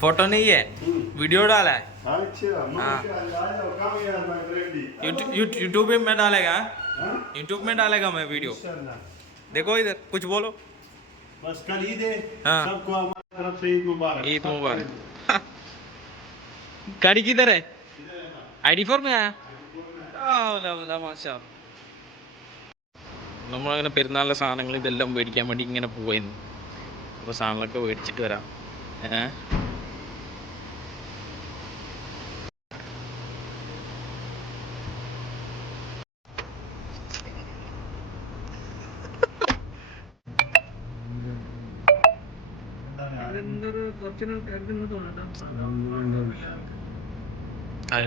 Photo नहीं है, video डाला है। यूट्यूब में डालेगा, यूट्यूब में डालेगा मैं वीडियो। देखो इधर कुछ बोलो। बस कल ईद है, सबको हमारी तरफ से ईद मुबारक। ईद मुबारक। गाड़ी किधर है? ID4 में आया। മാഷാ നമ്മളങ്ങനെ പെരുന്നാളിലെ സാധനങ്ങൾ ഇതെല്ലാം മേടിക്കാൻ വേണ്ടി ഇങ്ങനെ പോയിരുന്നു. അപ്പോൾ സാധനങ്ങളൊക്കെ മേടിച്ചിട്ട് വരാം.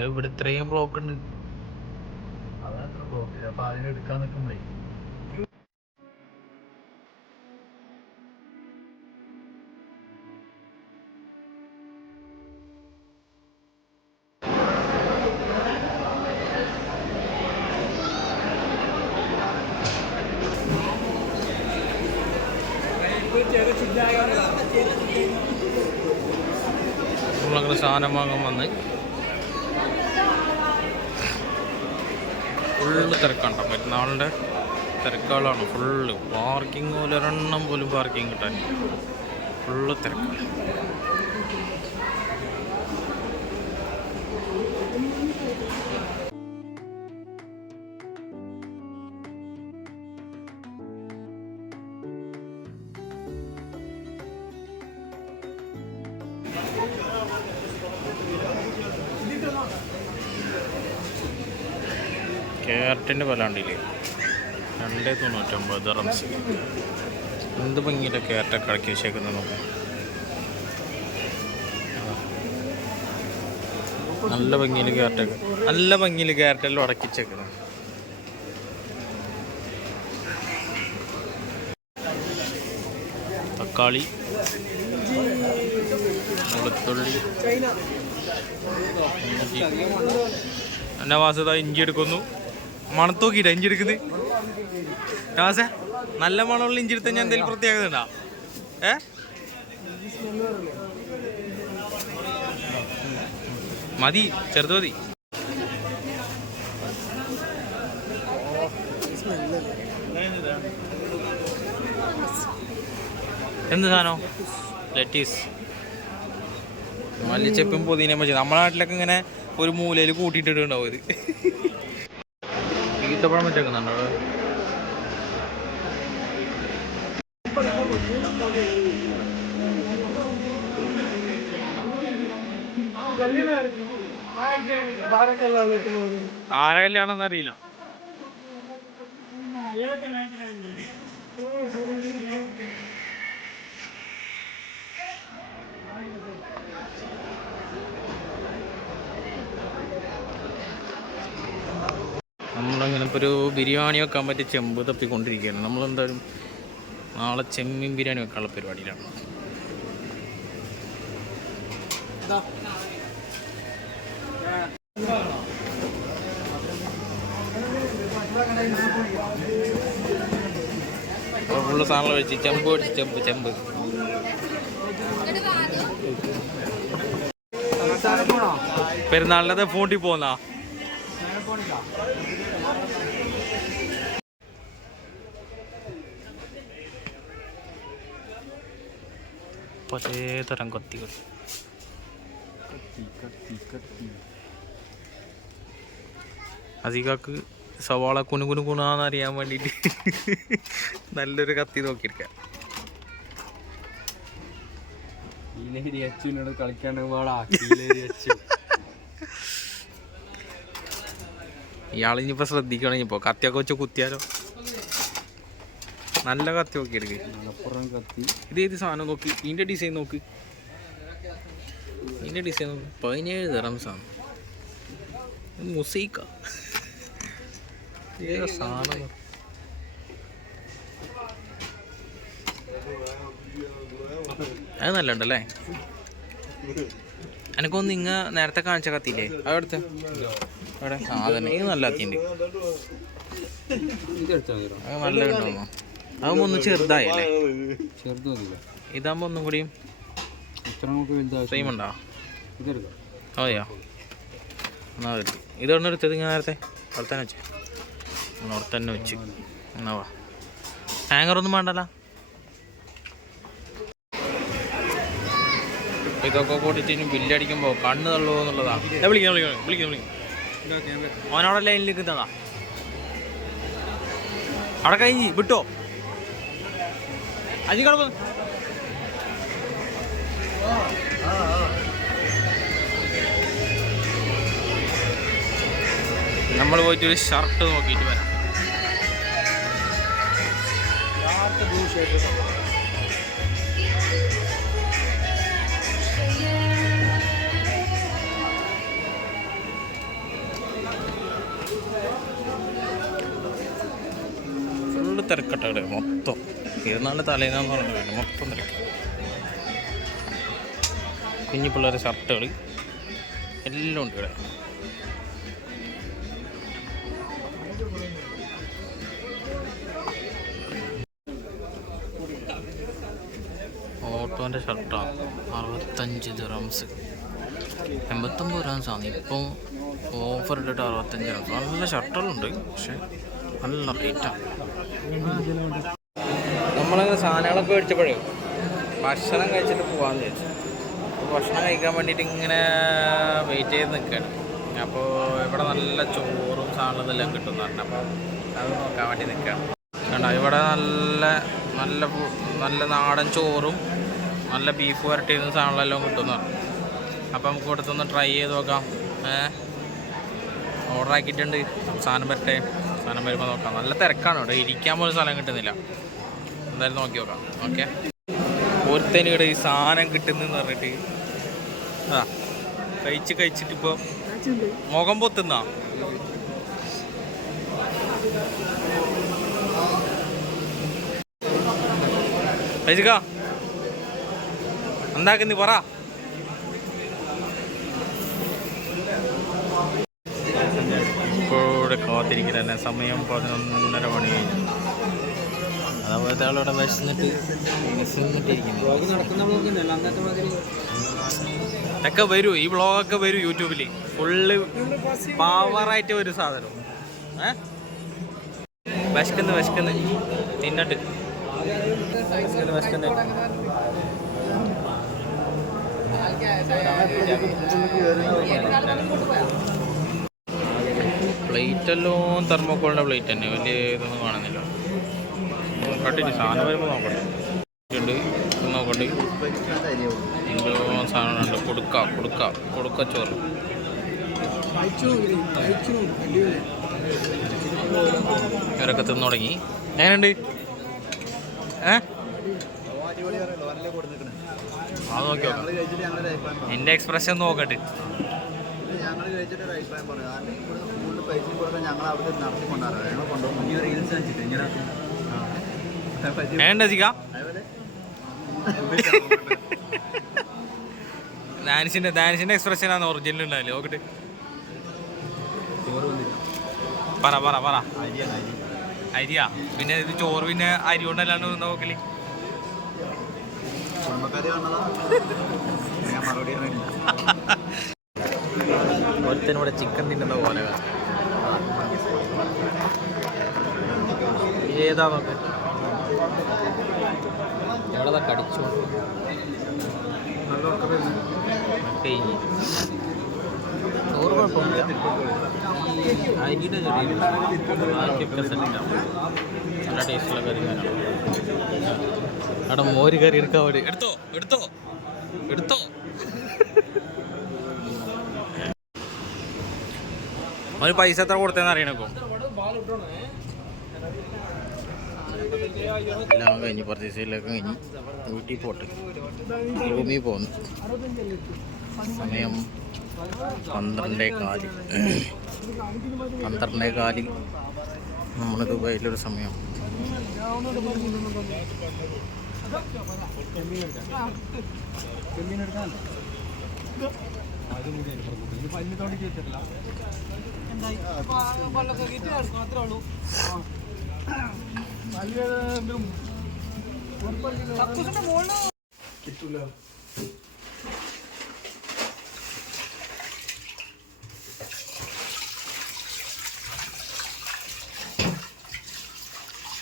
ഇവിടെ ഇത്രയും ബ്ലോക്ക് ഉണ്ട്. അപ്പൊ അതിനെടുക്കാൻ നിൽക്കുമ്പോ നമ്മളങ്ങനെ സാധനം വാങ്ങാൻ വന്ന് ഫുള്ള് തിരക്കാണ്. പെരുന്നാളിൻ്റെ തിരക്കുകളാണ് ഫുള്ള്. പാർക്കിംഗ് പോലും ഒരെണ്ണം പോലും പാർക്കിംഗ് കിട്ടാൻ ഫുള്ള് തിരക്കാണ്. ക്യാരറ്റിൻ്റെ വില ഉണ്ടില്ലേ, 2.99 റംസ്. എന്ത് ഭംഗിയില്ല ക്യാരറ്റൊക്കെ ഇറക്കി വെച്ചേക്കുന്നത് നോക്കാം. നല്ല ഭംഗിയിൽ ക്യാരറ്റൊക്കെ, നല്ല ഭംഗിയിൽ ക്യാരറ്റെല്ലാം ഉടക്കി വെച്ചേക്കുന്നത്. തക്കാളി, വെളുത്തുള്ളി, നവാസത ഇഞ്ചി എടുക്കുന്നു. മണത്തോക്കിയിട്ടാ ഇഞ്ചി എടുക്കുന്നത്. നവാസ നല്ല മണമുള്ള ഇഞ്ചി എടുത്താൽ ഞാൻ എന്തെങ്കിലും പ്രത്യേകത ഉണ്ടോ? മതി, ചെറുത് മതി. എന്ത് സാധനം? ലെറ്റീസ്. മല്ലിച്ചെപ്പും പുതിന വെച്ച് നമ്മുടെ നാട്ടിലൊക്കെ ഇങ്ങനെ ഒരു മൂലയിൽ കൂട്ടിയിട്ടിട്ടുണ്ടാവും. ഇത് ഈത്തപ്പഴം വെച്ചേക്കുന്നുണ്ടോ? ആരെ കല്യാണം അറിയില്ല. നമ്മളങ്ങനെ ഇപ്പോൾ ഒരു ബിരിയാണി വെക്കാൻ പറ്റിയ ചെമ്പ് തപ്പിക്കൊണ്ടിരിക്കുകയാണ്. നമ്മളെന്തായാലും നാളെ ചെമ്മീൻ ബിരിയാണി വെക്കാനുള്ള പരിപാടിയിലാണ്. ഫുള്ള് സാധനങ്ങൾ വെച്ച് ചെമ്പ് ചെമ്പ് ചെമ്പ് പെരുന്നാളിൻ്റെ ഫോണ്ടി പോന്നാ. പലതരം കത്തികൾ. അധികാക്ക് സവാള കുണുകുണുകുണാന്നറിയാൻ വേണ്ടിയിട്ട് നല്ലൊരു കത്തി നോക്കിയിരിക്കാം. ഇയാളിനിപ്പോൾ ശ്രദ്ധിക്കണം. ഇപ്പോൾ കത്തിയൊക്കെ വെച്ച് കുത്തിയാലോ. നല്ല കത്തി നോക്കി എടുക്കുക. ഇത് ഏത് സാധനം നോക്ക്, ഇതിൻ്റെ ഡിസൈൻ നോക്ക്, ഇതിൻ്റെ ഡിസൈൻ നോക്ക്. 17 ദിറംസാണ്. മുസൈക്ക ഏതാ സാധനം? അത് നല്ല ഉണ്ടല്ലേ. എനിക്കൊന്ന് ഇങ്ങ നേരത്തെ കാണിച്ച കത്തിയില്ലേ അവിടുത്തെ അവിടെ? അതന്നെ, ഇത് നല്ല കത്തിയുണ്ട്. അത് നല്ല ഉണ്ടോ? അതാകുമ്പോൾ ഒന്ന് ചെറുതായല്ലേ. ഇതാകുമ്പോൾ ഒന്നും കൂടിയും സെയിം ഉണ്ടോ? അതെയോ? എന്നാ ഇതൊന്നും എടുത്തത് ഇങ്ങനെ നേരത്തെ അവിടെ തന്നെ വെച്ച് അവിടെ തന്നെ വെച്ച് എന്നാ വാ. ഹാങ്ങറൊന്നും വേണ്ടല്ലോ. ഇതൊക്കെ കൂട്ടിട്ട് ഇനി ബില്ലടിക്കുമ്പോൾ കണ്ണ് തള്ളുമോ എന്നുള്ളതാണ്. വിളിക്കാം അവനവിടെ ലൈനിൽ നിൽക്കുന്നതാ. അവിടെ കഴിഞ്ഞ് വിട്ടോ അജി കിടക്കുന്നു. നമ്മൾ പോയിട്ട് ഒരു ഷർട്ട് നോക്കിയിട്ട് വരാം. ഫുള്ള് തിരക്കട്ടെ മൊത്തം. ഇരുന്നാല് തലേന്നാന്ന് പറഞ്ഞത് മൊത്തം തിരക്ക്. കുഞ്ഞു പിള്ളേരെ ഷർട്ടുകൾ എല്ലാം ഉണ്ട് ഇവിടെ. ഓട്ടോൻ്റെ ഷർട്ടാണ് 65 ദിറംസ്, 89 ദിറംസാണ്. ഇപ്പം ഓഫർ ഇട്ടിട്ട് 65 ദിറംസ്. നല്ല ഷർട്ടുകളുണ്ട്, പക്ഷെ നല്ല റേറ്റാണ്. നമ്മളങ്ങനെ സാധനങ്ങളൊക്കെ മേടിച്ചപ്പോഴേ ഭക്ഷണം കഴിച്ചിട്ട് പോകാമെന്ന് വിചാരിച്ചു. അപ്പോൾ ഭക്ഷണം കഴിക്കാൻ വേണ്ടിയിട്ട് ഇങ്ങനെ വെയിറ്റ് ചെയ്ത് നിൽക്കുകയാണ്. അപ്പോൾ ഇവിടെ നല്ല ചോറും സാധനങ്ങളെല്ലാം കിട്ടുമെന്ന് പറഞ്ഞു. അപ്പോൾ അത് നോക്കാൻ വേണ്ടി നിൽക്കുകയാണ്. കണ്ടോ, ഇവിടെ നല്ല നാടൻ ചോറും നല്ല ബീഫ് വരട്ടിയതും സാധനങ്ങളെല്ലാം കിട്ടുമെന്ന് പറഞ്ഞു. അപ്പോൾ നമുക്ക് ഇവിടുത്തെ ട്രൈ ചെയ്ത് നോക്കാം. ഓർഡർ ആക്കിയിട്ടുണ്ട്. സാധനം വരട്ടെ, സാധനം വരുമ്പോൾ നോക്കാം. നല്ല തിരക്കാണ് ഇവിടെ, ഇരിക്കാൻ പോലും സ്ഥലം കിട്ടുന്നില്ല. എന്തായാലും നോക്കി നോക്കാം. ഓക്കെ, ഒരുത്തന് ഇവിടെ ഈ സാധനം കിട്ടുന്നെന്ന് പറഞ്ഞിട്ട് കഴിച്ചിട്ട് ഇപ്പോൾ മുഖം പൊത്തുന്ന കഴിച്ചിക്ക എന്താക്കുന്നു പറ. ഇപ്പോൾ ഇവിടെ കാത്തിരിക്കില്ല. സമയം 11:30 മണി കഴിഞ്ഞു. അതുപോലത്തെ ആളോടെ വിശന്നിട്ടിരിക്കുന്നു. ഒക്കെ വരൂ, ഈ വ്ളോഗൊക്കെ വരൂ യൂട്യൂബിൽ. ഫുള്ള് പവറായിട്ട് ഒരു സാധനം. വിശക്കുന്നു തിന്നിട്ട് വിശക്കുന്നു. പ്ലേറ്റെല്ലാം തെർമോക്കോളിൻ്റെ പ്ലേറ്റ് തന്നെ, വലിയ ഇതൊന്നും കാണുന്നില്ല. കണ്ടിട്ട് സാധനം വരുമ്പോൾ നോക്കട്ടെ. നോക്കട്ടെ, എന്തോ സാധനമുണ്ട്. കൊടുക്കച്ചോറ്. ഇവരൊക്കെ തിന്നു തുടങ്ങി. എങ്ങനെയുണ്ട്? അത് നോക്കി നോക്കാം. എൻ്റെ എക്സ്പ്രഷൻ നോക്കട്ടെ. എങ്ങനെയുണ്ട് ചിക്ക? ദാനിഷിന്റെ എക്സ്പ്രഷനാണ് ഒറിജിനൽ ഉണ്ടാവില്ലേ? നോക്കട്ടെ, പറ. അരിയാ? പിന്നെ ഇത് ചോറ് പിന്നെ അരി കൊണ്ടല്ലാണ്ട് നോക്കല്. ഒരുത്തനിവിടെ ചിക്കൻ തിന്നുന്ന പോലെ ഏതാ നോക്ക്. എവിടെ കടിച്ചു കഴിഞ്ഞ് ചോറ് കുഴപ്പമില്ല. അരിയുടെ ബാക്കിയൊക്കെ സെറ്റാണ്. നല്ല ടേസ്റ്റുള്ള കറി തന്നെയാണ്. അവിടെ മോര് കറി എടുക്കാൻ വേണ്ടി എടുത്തോ അവന് പൈസ എത്ര കൊടുത്തതെന്ന് അറിയണപ്പോൾ. എല്ലാം കഴിഞ്ഞ് പർച്ചേസിലൊക്കെ കഴിഞ്ഞ് വീട്ടിൽ പോട്ട് റൂമിൽ പോകുന്നു. സമയം 12:15. നമ്മൾ ദുബായിലൊരു സമയം.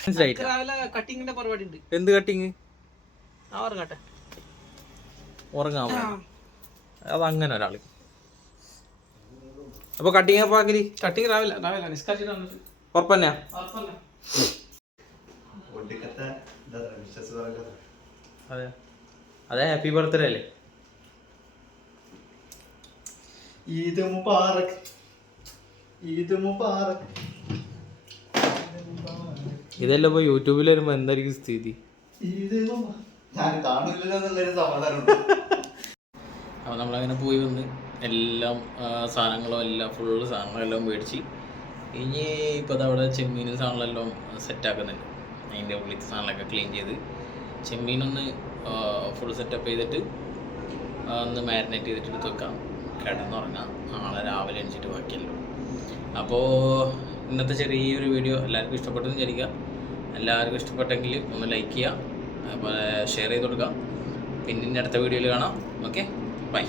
മനസ്സിലായില്ല. കട്ടിങ്ങിന്റെ പരിപാടി ഉണ്ട്. എന്ത് കട്ടിങ്? ഉറങ്ങട്ടെ, ഉറങ്ങാൻ അതങ്ങനെ ഒരാള്. അപ്പൊ കട്ടിങ് അപ്പൊ ആക്കല് കട്ടിങ് രാവിലെ നിസ്കാരിച്ചിട്ട് ഉറപ്പന്നെയാ? അതെ അതെ. ഹാപ്പി ബർത്ത്ഡേ അല്ലേ? ഈദ് മുബാറക്, ഈദ് മുബാറക്. ഇതെല്ലാം ഇപ്പൊ യൂട്യൂബിൽ വരുമ്പോ എന്തായിരിക്കും സ്ഥിതി? ഞാൻ കാണില്ലല്ലോ എന്നുള്ളൊരു സമാധാനം. അപ്പോൾ നമ്മളങ്ങനെ പോയി വന്ന് എല്ലാം സാധനങ്ങളും എല്ലാം ഫുള്ള് സാധനങ്ങളെല്ലാം മേടിച്ച് ഇനി ഇപ്പോൾ അതവിടെ ചെമ്മീനും സാധനങ്ങളെല്ലാം സെറ്റാക്കുന്നുണ്ട്. അതിൻ്റെ ഉള്ളിലത്തെ സാധനങ്ങളൊക്കെ ക്ലീൻ ചെയ്ത് ചെമ്മീനൊന്ന് ഫുൾ സെറ്റപ്പ് ചെയ്തിട്ട് ഒന്ന് മാരിനേറ്റ് ചെയ്തിട്ട് എടുത്ത് വെക്കാം. കിടന്നുറങ്ങാം, നാളെ രാവിലെ എണിച്ചിട്ട് ബാക്കിയല്ലോ. അപ്പോൾ ഇന്നത്തെ ചെറിയൊരു വീഡിയോ എല്ലാവർക്കും ഇഷ്ടപ്പെട്ടെന്ന് വിചാരിക്കുക. എല്ലാവർക്കും ഇഷ്ടപ്പെട്ടെങ്കിൽ ഒന്ന് ലൈക്ക് ചെയ്യുക, അതുപോലെ ഷെയർ ചെയ്ത് കൊടുക്കുക. പിന്നെ അടുത്ത വീഡിയോയിൽ കാണാം. Okay, by.